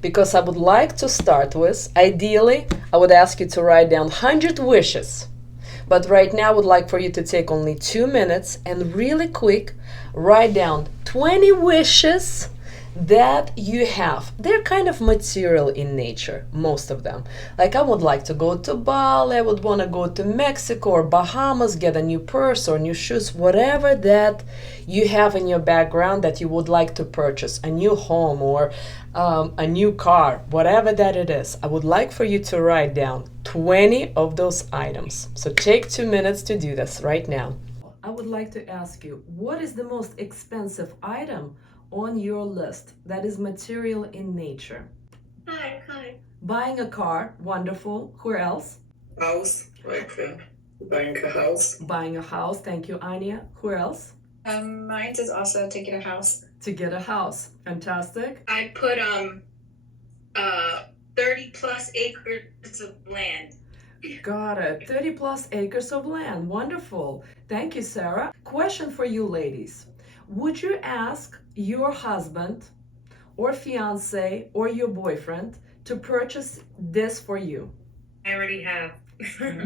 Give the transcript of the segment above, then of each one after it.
because I would like to start with, ideally, I would ask you to write down 100 wishes. But right now, I would like for you to take only 2 minutes and really quick write down 20 wishes that you have. They're kind of material in nature, most of them. Like, I would like to go to Bali, I would want to go to Mexico or Bahamas, get a new purse or new shoes, whatever that you have in your background that you would like to purchase, a new home or a new car, whatever that it is. I would like for you to write down 20 of those items. So take 2 minutes to do this right now. I would like to ask you, what is the most expensive item on your list that is material in nature? Hi. Buying a car, wonderful. Who else? House, like buying a house. Buying a house, thank you, Anya. Who else? Mine is also to get a house. To get a house, fantastic. I put 30 plus acres of land. Got it. 30 plus acres of land. Wonderful. Thank you, Sarah. Question for you ladies. Would you ask your husband or fiance or your boyfriend to purchase this for you? I already have.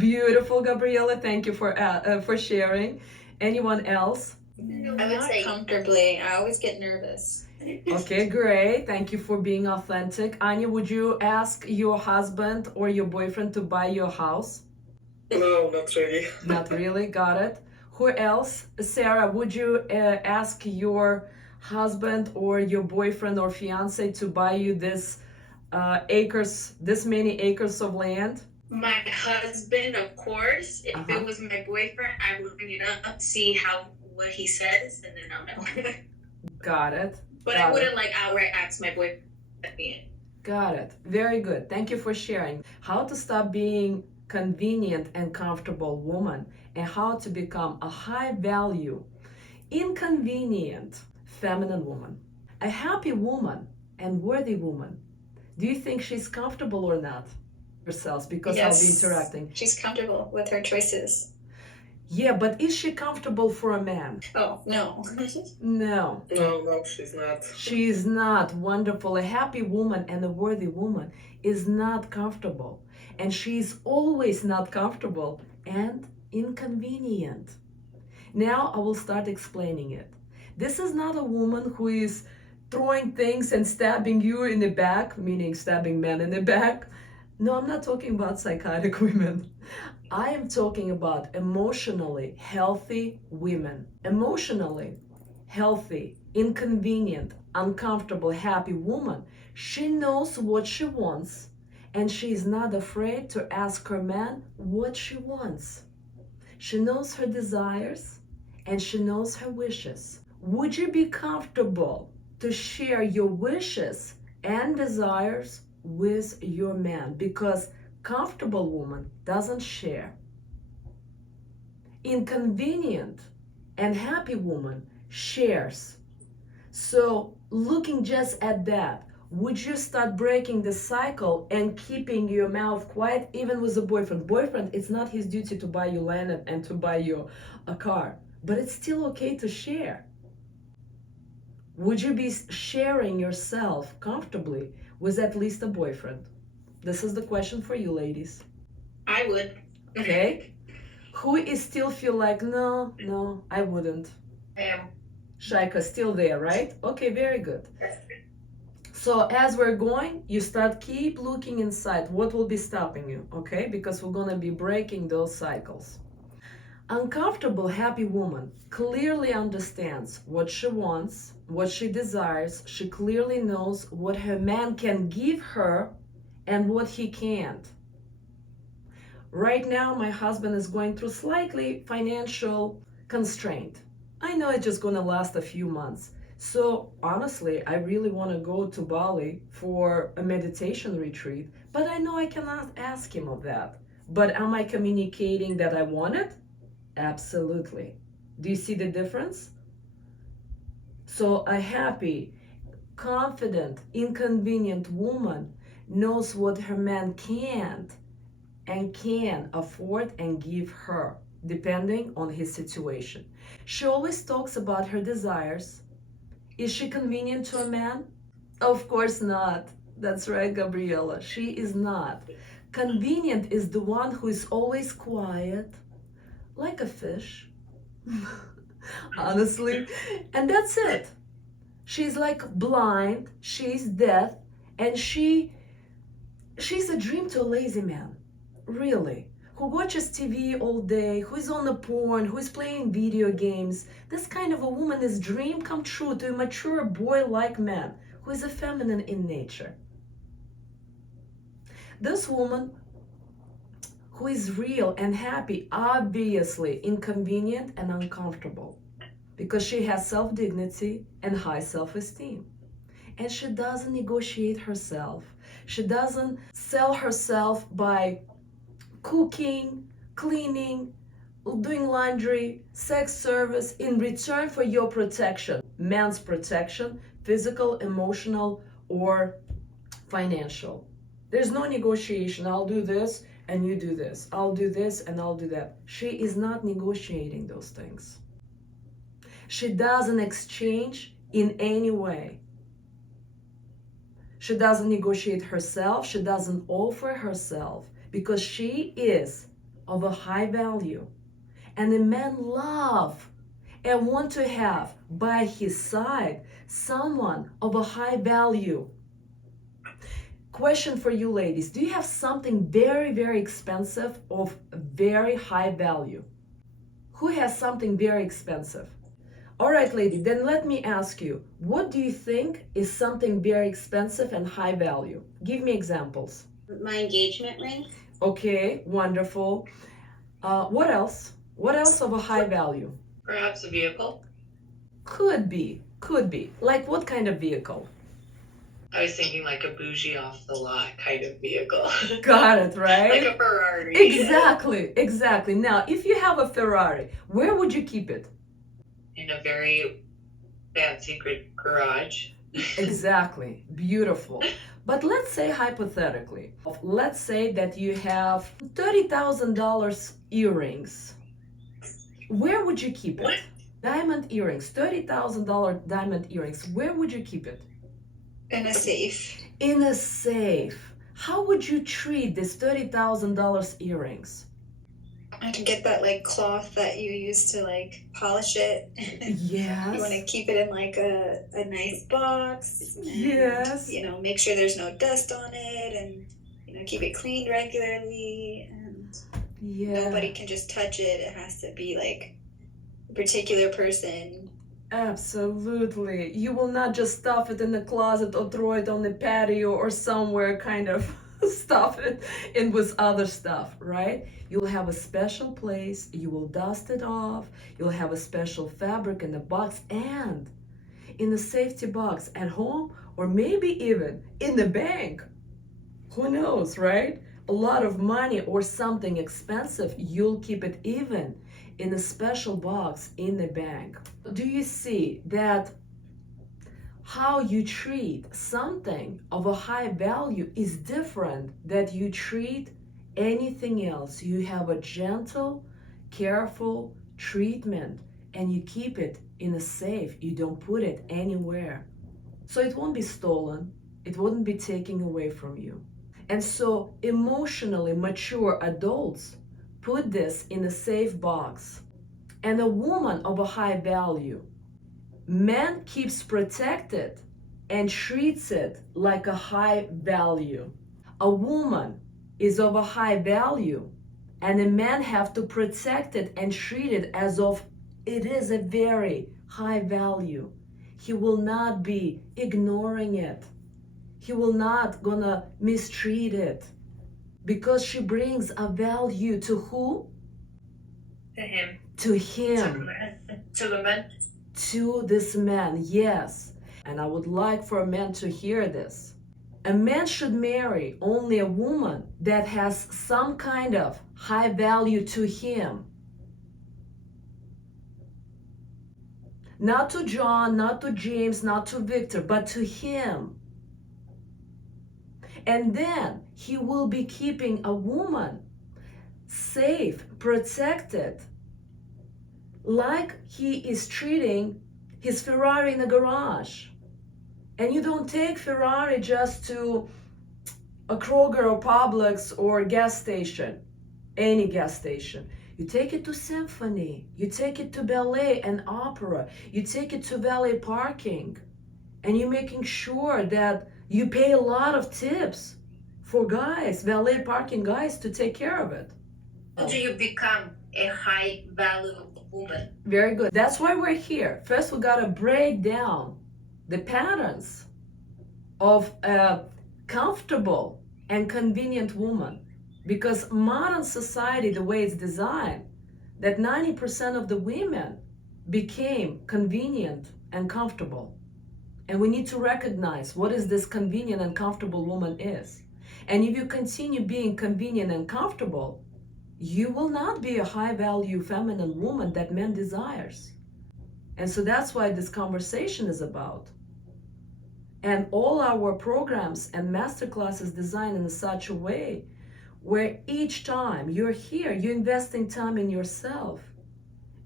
Beautiful, Gabriella. Thank you for sharing. Anyone else? I would say comfortably. I always get nervous. Okay, great. Thank you for being authentic. Anya, would you ask your husband or your boyfriend to buy your house? No, not really. Not really. Got it. Who else? Sarah, would you ask your husband or your boyfriend or fiance to buy you this many acres of land? My husband, of course. If it was my boyfriend, I would bring it up, see what he says, and then I'll know. Got it. But I wouldn't outright ask my boyfriend at the end. Got it. Very good. Thank you for sharing. How to stop being convenient and comfortable woman, and how to become a high value, inconvenient, feminine woman. A happy woman and worthy woman. Do you think she's comfortable or not? Yourselves, because Yes. I'll be interacting. She's comfortable with her choices. Yeah, but is she comfortable for a man? Oh, no. No. No, she's not. She's not. Wonderful. A happy woman and a worthy woman is not comfortable. And she's always not comfortable and inconvenient. Now I will start explaining it. This is not a woman who is throwing things and stabbing you in the back, meaning stabbing men in the back. No, I'm not talking about psychotic women. I am talking about emotionally healthy women. Emotionally healthy, inconvenient, uncomfortable, happy woman. She knows what she wants, and she is not afraid to ask her man what she wants. She knows her desires, and she knows her wishes. Would you be comfortable to share your wishes and desires with your man? Because comfortable woman doesn't share. Inconvenient and happy woman shares. So looking just at that, would you start breaking the cycle and keeping your mouth quiet even with a boyfriend? Boyfriend, it's not his duty to buy you land and to buy you a car, but it's still okay to share. Would you be sharing yourself comfortably with at least a boyfriend? This is the question for you ladies. I would. Okay. Who is still feel like, no, I wouldn't. I am. Shaika, still there, right? Okay, very good. So as we're going, you start keep looking inside. What will be stopping you, okay? Because we're gonna be breaking those cycles. Uncomfortable, happy woman clearly understands what she wants, what she desires. She clearly knows what her man can give her and what he can't. Right now, my husband is going through slightly financial constraint. I know it's just gonna last a few months. So honestly, I really want to go to Bali for a meditation retreat, but I know I cannot ask him of that. But am I communicating that I want it? Absolutely. Do you see the difference? So a happy, confident, inconvenient woman knows what her man can't and can afford and give her, depending on his situation. She always talks about her desires. Is she convenient to a man? Of course not. That's right, Gabriella. She is not. Convenient is the one who is always quiet, like a fish, honestly. And that's it. She's like blind, she's deaf, and she's a dream to a lazy man. Really. Who watches TV all day, who is on the porn, who is playing video games. This kind of a woman is dream come true to a mature boy-like man who is a feminine in nature. This woman who is real and happy, obviously inconvenient and uncomfortable because she has self-dignity and high self-esteem. And she doesn't negotiate herself. She doesn't sell herself by cooking, cleaning, doing laundry, sex service in return for your protection, man's protection, physical, emotional, or financial. There's no negotiation. I'll do this and you do this. I'll do this and I'll do that. She is not negotiating those things. She doesn't exchange in any way. She doesn't negotiate herself. She doesn't offer herself because she is of a high value. And the men love and want to have by his side someone of a high value. Question for you ladies. Do you have something very, very expensive of very high value? Who has something very expensive? All right, lady, then let me ask you, what do you think is something very expensive and high value? Give me examples. My engagement ring. Okay, wonderful. What else? What else of a high value? Perhaps a vehicle. Could be. Like what kind of vehicle? I was thinking like a bougie off the lot kind of vehicle. Got it, right? Like a Ferrari. Exactly. Now, if you have a Ferrari, where would you keep it? In a very fancy garage. Exactly. Beautiful. But let's say hypothetically, let's say that you have $30,000 earrings. Where would you keep it? What? Diamond earrings, $30,000 diamond earrings. Where would you keep it? In a safe. In a safe. How would you treat this $30,000 earrings? I can get that like cloth that you use to like polish it. Yes. You want to keep it in like a nice box. And, Yes. make sure there's no dust on it, and keep it cleaned regularly, and Yeah. nobody can just touch it. It has to be like a particular person. Absolutely. You will not just stuff it in the closet or throw it on the patio or somewhere, kind of stuff it in with other stuff, right? You'll have a special place, you will dust it off, you'll have a special fabric in the box and in the safety box at home, or maybe even in the bank. Who knows, right? A lot of money or something expensive, you'll keep it even in a special box in the bank. Do you see that how you treat something of a high value is different that you treat anything else? You have a gentle, careful treatment and you keep it in a safe. You don't put it anywhere. So it won't be stolen. It wouldn't be taken away from you. And so emotionally mature adults put this in a safe box. And a woman of a high value, man keeps protected and treats it like a high value. A woman is of a high value and a man have to protect it and treat it as of it is a very high value. He will not be ignoring it. He will not gonna mistreat it because she brings a value to who? To him. To him. To the men. To this man, yes. And I would like for a man to hear this. A man should marry only a woman that has some kind of high value to him. Not to John, not to James, not to Victor, but to him. And then he will be keeping a woman safe, protected, like he is treating his Ferrari in the garage. And you don't take Ferrari just to a Kroger or Publix or gas station, any gas station. You take it to symphony, you take it to ballet and opera, you take it to valet parking, and you're making sure that you pay a lot of tips for guys, valet parking guys, to take care of it. How do you become a high value woman? Very good. That's why we're here. First, we got to break down the patterns of a comfortable and convenient woman. Because modern society, the way it's designed, that 90% of the women became convenient and comfortable. And we need to recognize what is this convenient and comfortable woman is. And if you continue being convenient and comfortable, you will not be a high value feminine woman that men desires. And so that's why this conversation is about. And all our programs and masterclasses designed in such a way where each time you're here, you're investing time in yourself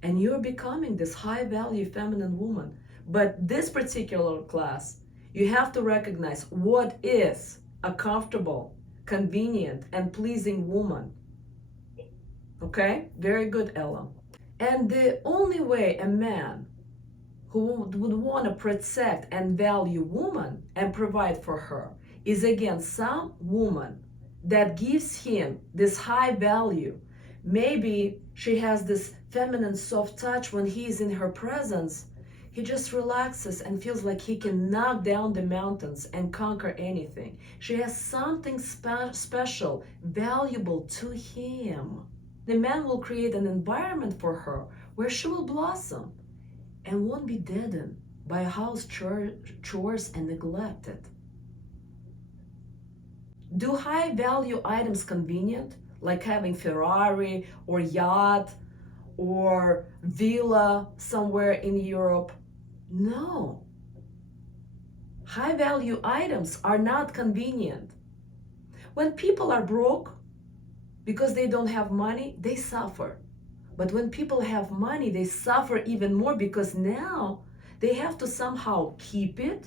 and you're becoming this high value feminine woman. But this particular class, you have to recognize what is a comfortable, convenient, and pleasing woman. Okay? Very good, Ella. And the only way a man who would want to protect and value woman and provide for her is again some woman that gives him this high value. Maybe she has this feminine soft touch when he's in her presence. He just relaxes and feels like he can knock down the mountains and conquer anything. She has something special, valuable to him. The man will create an environment for her where she will blossom and won't be deadened by house chores and neglected. Do high value items convenient, like having Ferrari or yacht or villa somewhere in Europe? No. High value items are not convenient. When people are broke because they don't have money, they suffer. But when people have money, they suffer even more because now they have to somehow keep it,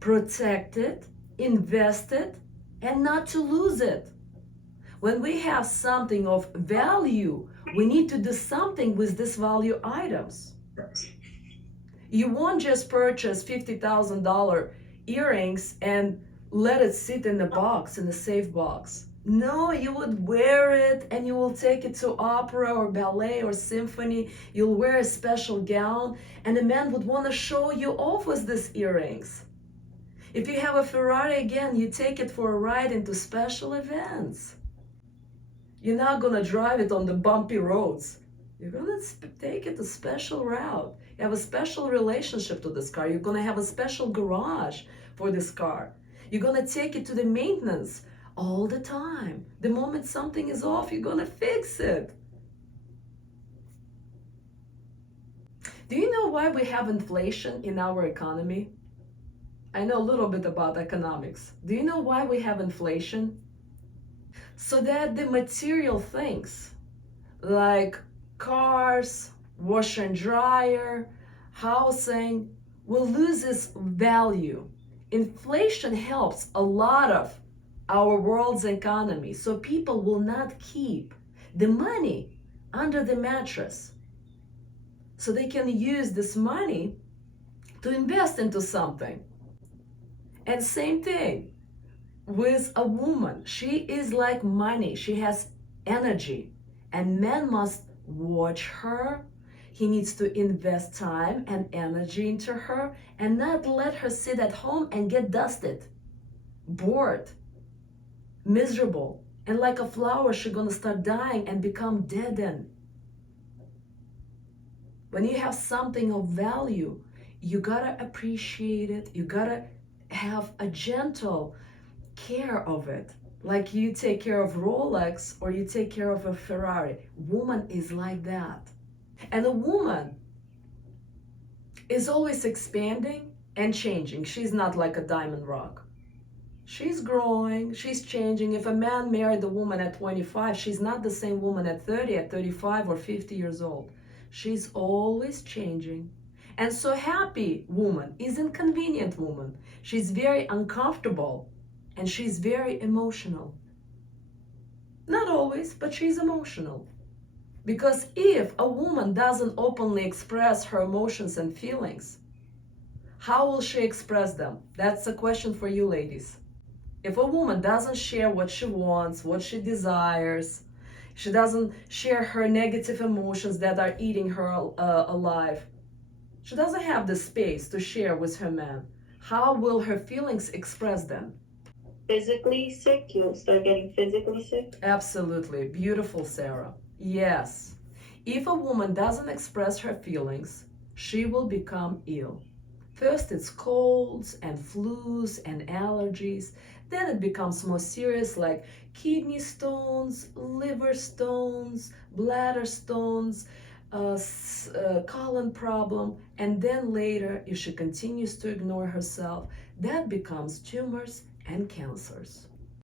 protect it, invest it, and not to lose it. When we have something of value, we need to do something with these value items. You won't just purchase $50,000 earrings and let it sit in the box, in the safe box. No, you would wear it and you will take it to opera or ballet or symphony. You'll wear a special gown and a man would want to show you off with these earrings. If you have a Ferrari again, you take it for a ride into special events. You're not going to drive it on the bumpy roads. You're going to take it a special route. You have a special relationship to this car. You're going to have a special garage for this car. You're going to take it to the maintenance all the time. The moment something is off, you're going to fix it. Do you know why we have inflation in our economy? I know a little bit about economics. Do you know why we have inflation? So that the material things like cars, washer and dryer, housing will lose its value. Inflation helps a lot of our world's economy, so people will not keep the money under the mattress. So they can use this money to invest into something. And same thing with a woman. She is like money. She has energy. And men must watch her. He needs to invest time and energy into her and not let her sit at home and get dusted, bored, miserable. And like a flower, she's gonna start dying and become deadened. When you have something of value, you gotta appreciate it. You gotta have a gentle care of it. Like you take care of Rolex or you take care of a Ferrari. Woman is like that. And a woman is always expanding and changing. She's not like a diamond rock. She's growing, she's changing. If a man married a woman at 25, she's not the same woman at 30, at 35, or 50 years old. She's always changing. And so happy woman is inconvenient woman. She's very uncomfortable and she's very emotional. Not always, but she's emotional. Because if a woman doesn't openly express her emotions and feelings, how will she express them? That's a question for you ladies. If a woman doesn't share what she wants, what she desires, she doesn't share her negative emotions that are eating her alive, she doesn't have the space to share with her man, how will her feelings express them? Physically sick? You'll start getting physically sick? Absolutely. Beautiful, Sarah. Yes. If a woman doesn't express her feelings, she will become ill. First, it's colds and flus and allergies. Then it becomes more serious, like kidney stones, liver stones, bladder stones, colon problem. And then later, if she continues to ignore herself, that becomes tumors and cancers.